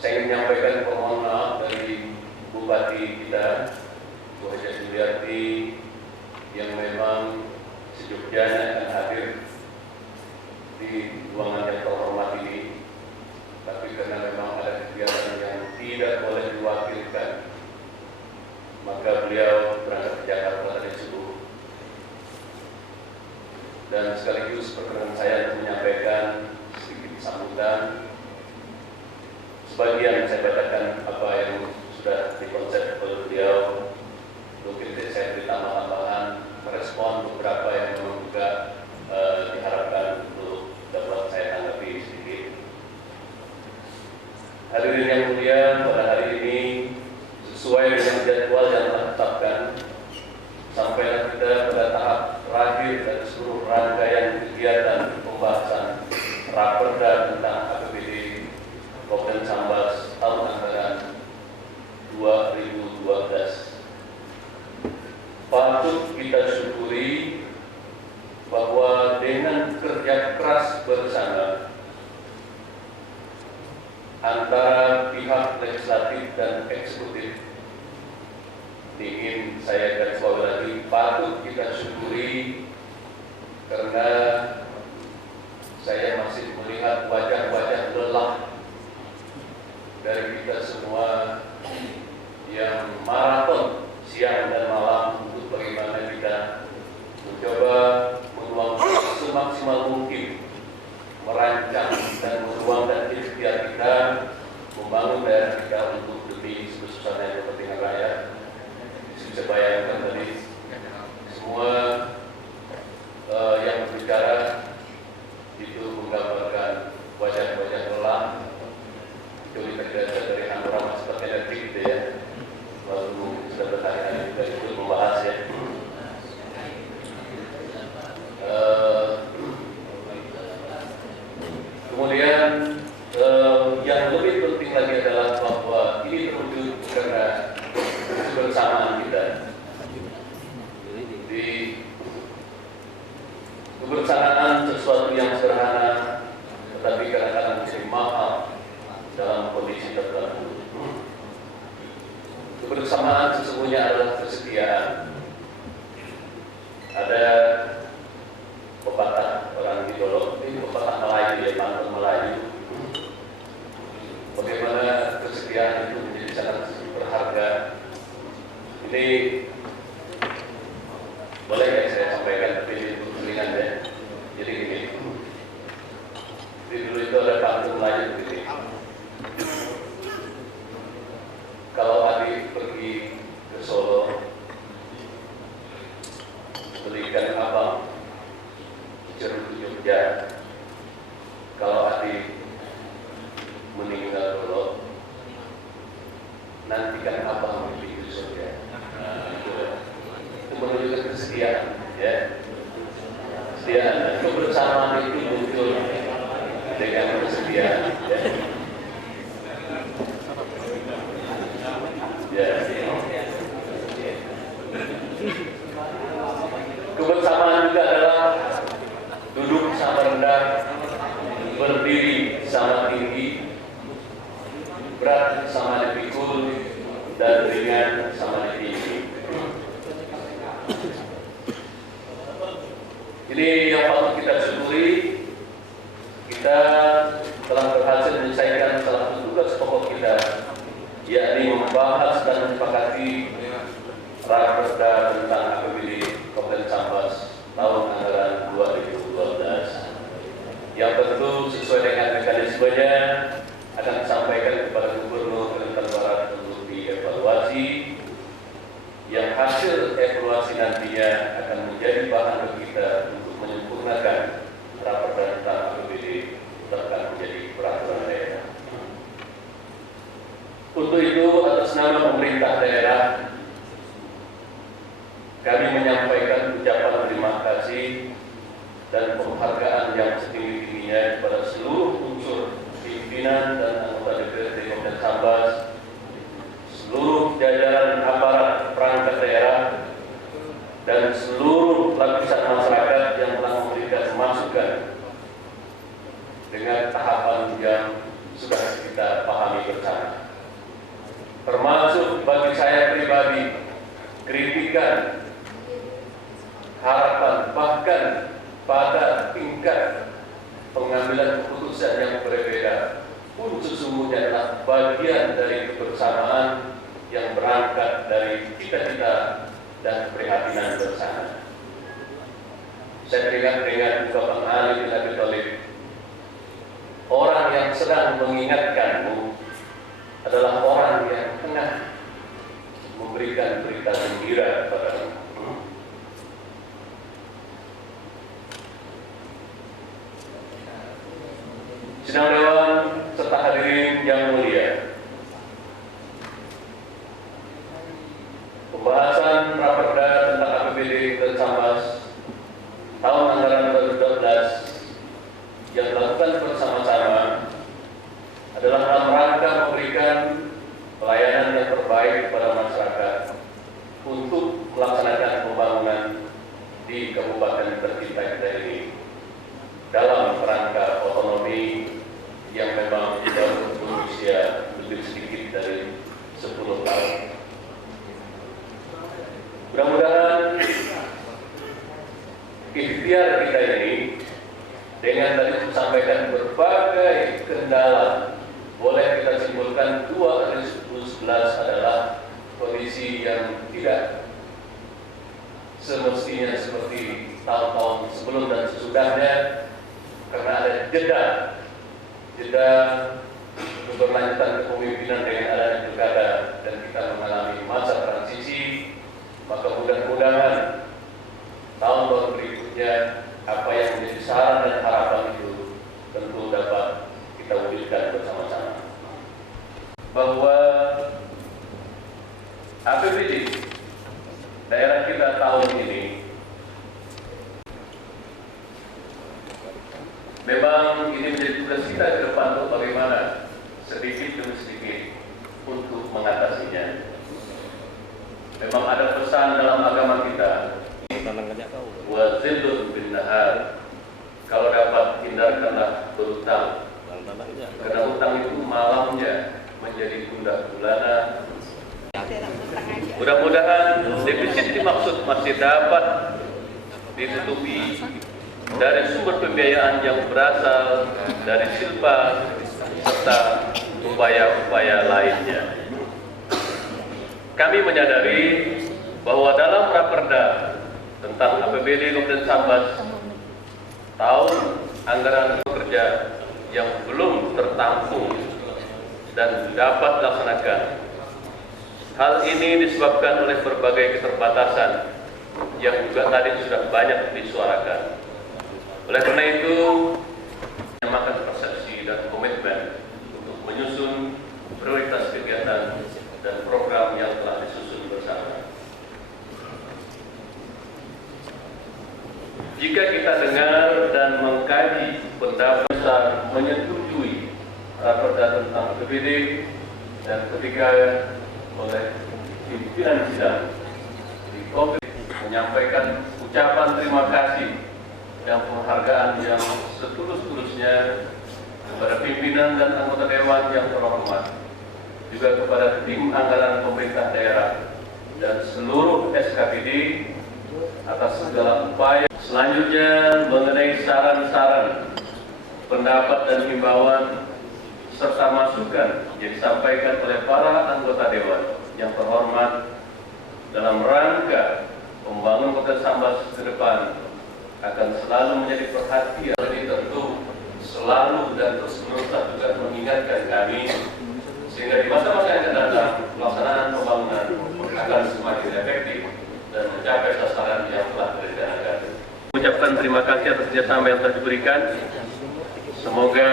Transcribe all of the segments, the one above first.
Saya ingin menyampaikan permohonan maaf dari Bupati kita, Bu Haja Suliarti, yang memang sejujurnya akan hadir di ruangan yang terhormat ini, tapi karena memang ada kegiatan yang tidak boleh diwakilkan, maka beliau berangkat ke Jakarta tadi subuh. Dan sekaligus perkenan saya untuk menyampaikan sedikit sambutan. Sebagian saya bacakan apa yang sudah dikonsep oleh beliau. Mungkin saya beri tambahan merespon beberapa yang memang juga diharapkan untuk dapat saya tanggapi sedikit. Hadirin yang mulia, pada hari ini sesuai dengan jadwal yang telah ditetapkan, sampailah kita pada tahap terakhir dari seluruh rangkaian kegiatan pembahasan Raperda tentang APBD Kabupaten Sambas tahun anggaran 2012. Patut kita syukuri bahwa dengan kerja keras bersama antara pihak legislatif dan eksekutif, ingin saya garis bawahi lagi, patut kita syukuri karena saya masih melihat wajah-wajah lelah dari kita semua yang maraton siang dan malam untuk bagaimana kita mencoba meluangkan semaksimal mungkin merancang dan meluangkan ikhtiar kita membangun daerah kita untuk demi sebesar-besarnya kepentingan rakyat. Bisa bayangkan tadi semua yang berbicara itu menggambarkan wajah-wajah lelah. Itu kita dari Hanura seperti energi gitu ya. Lalu sudah bertanya juga ikut membahas ya. Kemudian yang lebih penting lagi adalah bahwa ini terwujud karena kebersamaan kita. Di kebersamaan sesuatu yang sederhana, tetapi kadang-kadang menjadi mahal dalam kondisi tertentu. Kebersamaan sesungguhnya adalah kesetiaan. Ada pepatah orang Tidolo, ini pepatah Melayu ya, pantun Melayu. Bagaimana kesetiaan itu menjadi sangat berharga. Ini boleh ya saya sampaikan, tapi ini untuk ringan ya. Jadi gini, di dulu itu ada pantun Melayu begini. Kalau adik pergi ke Solo, belikan abang jeruk Jogja. Kalau adik meninggal dulu, nantikan abang pergi ke surga. Itu menunjukkan kesetiaan, ya. Kesetiaan, kebersamaan itu muncul dengan kesetiaan, ya. Kebersamaan juga adalah duduk sama rendah, berdiri sama tinggi, berat sama dipikul, dan ringan sama ditinggi. Ini yang patut kita syukuri. Kita telah berhasil menyelesaikan salah satu tugas pokok kita, yakni membahas dan menyepakati Raperda tentang APBD Kabupaten Sambas tahun anggaran 2012, yang tentu sesuai dengan mekanismenya akan disampaikan kepada Gubernur Kalimantan Barat untuk dievaluasi, yang hasil evaluasi nantinya akan menjadi bahan bagi kita untuk menyempurnakan Raperda tentang APBD bahkan menjadi peraturan daerah. Untuk itu, atas nama pemerintah daerah, kami menyampaikan ucapan terima kasih dan penghargaan yang setinggi-tingginya kepada seluruh unsur pimpinan dan anggota DPRD Kabupaten Sambas, seluruh jajaran aparat perangkat daerah, dan seluruh lapisan masyarakat yang telah memberikan masukan dengan tahapan yang sudah kita pahami bersama. termasuk bagi saya pribadi, kritikan, harapan, bahkan pada tingkat pengambilan keputusan yang berbeda pun sesungguhnya adalah bagian dari kebersamaan yang berangkat dari cita-cita dan keprihatinan bersama. Saya teringat Bapak Ali bin Abi Thalib, orang yang sedang mengingatkanmu adalah orang yang tengah memberikan berita gembira kepadamu. Sidang Dewan serta hadirin yang mulia, pembahasan Raperda tentang APBD dan Sambas tahun anggaran 2012 yang dilakukan bersama-sama adalah dalam rangka memberikan pelayanan yang terbaik kepada masyarakat untuk melaksanakan pembangunan di Kabupaten tercinta kita ini dalam rangka otonomi yang memang baru berusia lebih sedikit dari 10 tahun. Mudah-mudahan ikhtiar kita ini dengan tadi disampaikan berbagai kendala, boleh kita simpulkan 2011 adalah kondisi yang tidak semestinya seperti tahun-tahun sebelum dan sesudahnya, karena ada jeda keberlanjutan kepemimpinan dengan adanya pilkada dan kita mengalami masa transisi. Maka mudah-mudahan tahun-tahun berikutnya apa yang menjadi saran dan harapan itu tentu dapat kita wujudkan bersama-sama. Bahwa APBD daerah kita tahun ini memang ini menjadi tugas kita ke depan untuk bagaimana sedikit demi sedikit untuk mengatasinya. Memang ada pesan dalam agama kita, wa zillun bin nahar, kalau dapat hindarkanlah berutang, karena utang itu malamnya menjadi gundah gulana. Mudah-mudahan defisit dimaksud masih dapat ditutupi dari sumber pembiayaan yang berasal dari silpa serta upaya-upaya lainnya. Kami menyadari bahwa dalam Raperda tentang APBD Kabupaten Sambas tahun anggaran kerja yang belum tertampung dan dapat dilaksanakan. Hal ini disebabkan oleh berbagai keterbatasan yang juga tadi sudah banyak disuarakan. Oleh karena itu, menyamakan persepsi dan komitmen untuk menyusun prioritas kegiatan dan program yang telah disusun bersama. Jika kita dengar dan mengkaji pendapat besar menyetujui Raperda tentang APBD dan ketika oleh pimpinan sidang di Komite menyampaikan ucapan terima kasih dan penghargaan yang setulus-tulusnya kepada pimpinan dan anggota dewan yang terhormat, juga kepada tim anggaran pemerintah daerah dan seluruh SKPD atas segala upaya. Selanjutnya mengenai saran-saran, pendapat dan himbauan serta masukan yang disampaikan oleh para anggota dewan yang terhormat dalam rangka membangun Kota Sambas ke depan akan selalu menjadi perhatian. Jadi tentu selalu dan terus-menerus juga mengingatkan kami sehingga di masa-masa yang akan datang pelaksanaan pembangunan akan semakin efektif dan mencapai sasaran yang telah direncanakan. Mengucapkan terima kasih atas kerjasama yang telah diberikan. Semoga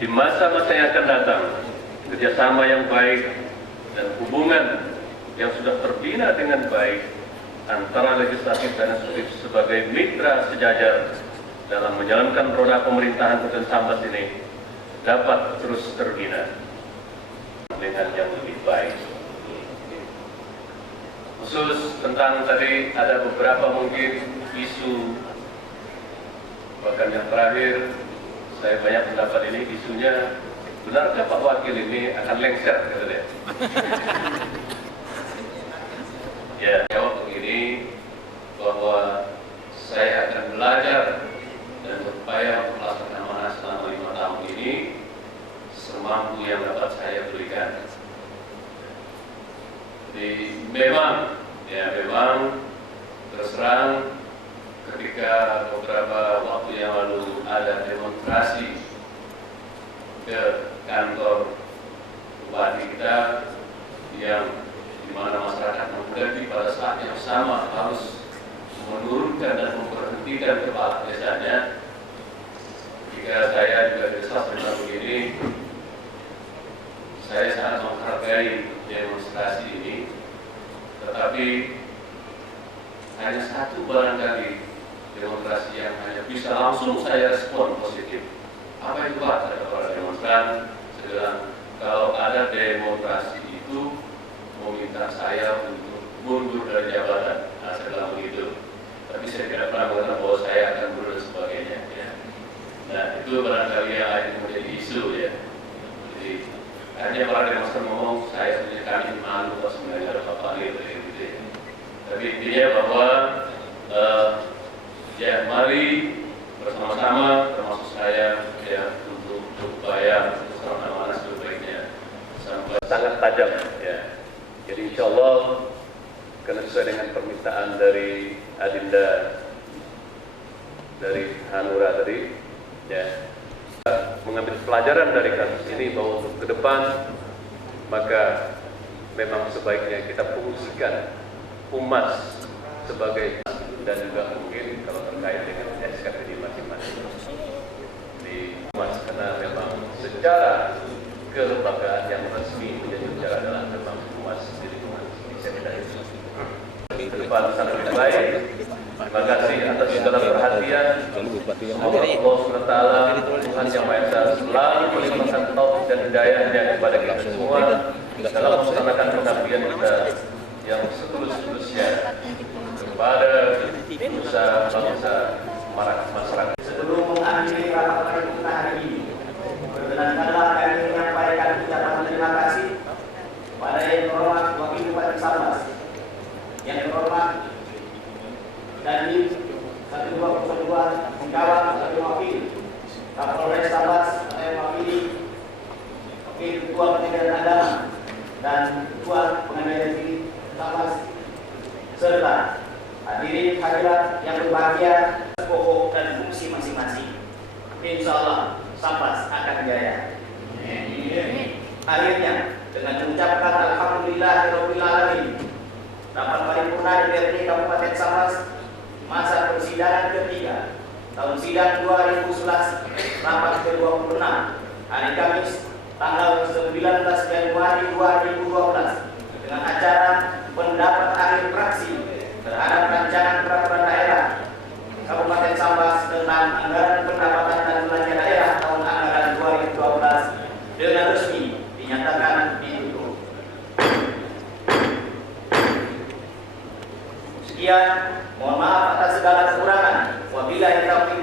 di masa-masa yang akan datang kerjasama yang baik dan hubungan yang sudah terbina dengan baik antara legislatif dan eksekutif sebagai mitra sejajar dalam menjalankan roda pemerintahan Kabupaten Sambas ini dapat terus terbina dengan yang lebih baik. Khusus tentang tadi ada beberapa mungkin isu, bahkan yang terakhir saya banyak pendapat ini isunya benarkah Pak Wakil ini akan lengser? Kata dia. Ya, jawab begini, bahwa saya akan belajar dan berupaya untuk melaksanakan amanah selama 5 tahun ini semampu yang dapat saya berikan. Jadi memang terus terang ketika beberapa waktu yang lalu ada demonstrasi ke kantor bupati kita yang di mana masyarakat menghendaki pada saat yang sama harus menurunkan dan memberhentikan kepala desanya. Jika saya juga desa tentang begini, saya sangat menghargai demonstrasi ini, tetapi hanya satu barangkali demonstrasi yang hanya bisa langsung saya respon positif. Apa itu Pak? Kata para demonstran, saya bilang, kalau ada demonstrasi itu meminta saya untuk mundur dari jabatan. Nah, saya bilang begitu. Tapi saya tidak pernah mengatakan bahwa saya akan mundur dan sebagainya. Ya. Nah, itu barangkali yang akhirnya menjadi isu ya. Jadi hanya para demonstran ngomong, saya sebenarnya kami malu kalau sebenarnya ada apa-apa gitu ya. Tapi intinya bahwa ya mari bersama-sama termasuk saya ya untuk berupaya bersama amanah sebaiknya sampai sangat tajam ya. Jadi insya Allah karena sesuai dengan permintaan dari Adinda dari Hanura tadi ya, mengambil pelajaran dari kasus ini bahwa untuk ke depan maka memang sebaiknya kita fungsikan humas sebagai dan juga mungkin kalau terkait dengan SKPD masing-masing di humas, karena memang secara kelembagaan yang resmi menjadi bicara adalah memang humas di lingkungan Sekda itu. Ke depan sangat baik. Terima kasih atas segala perhatian. Semoga Allah SWT Tuhan Yang Maha Esa selalu melimpahkan taufik dan hidayahnya kepada kita semua dalam melaksanakan pengabdian kita yang setulus-tulusnya kepada usaha bangsa masyarakat. Sebelum mengakhiri rapat paripurna hari ini, perkenankanlah kami menyampaikan ucapan terima kasih pada Yang Terhormat Wakil Bupati Sambas, Yang Terhormat Dandim 1202 Singkawang sebagai wakil, Kapolres Sambas saya wakili, Wakil Ketua Pengadilan Agama dan Ketua Pengadilan Tinggi Sambas, serta hadirin hadirat yang berbahagia, pokok dan fungsi masing-masing. Insya Allah Sambas akan jaya. Akhirnya dengan mengucapkan Alhamdulillahirabbil alamin, rapat paripurna DPRD Kabupaten Sambas masa persidangan ketiga tahun sidang 2011 rapat ke-26 hari Kamis tanggal 19 Januari 2012 dengan acara pendapat akhir fraksi terhadap rancangan peraturan daerah Kabupaten Sambas tentang anggaran pendapatan dan belanja daerah tahun anggaran 2012 dengan resmi dinyatakan ditutup. Sekian, mohon maaf atas segala kekurangan. Wabillahi taufiq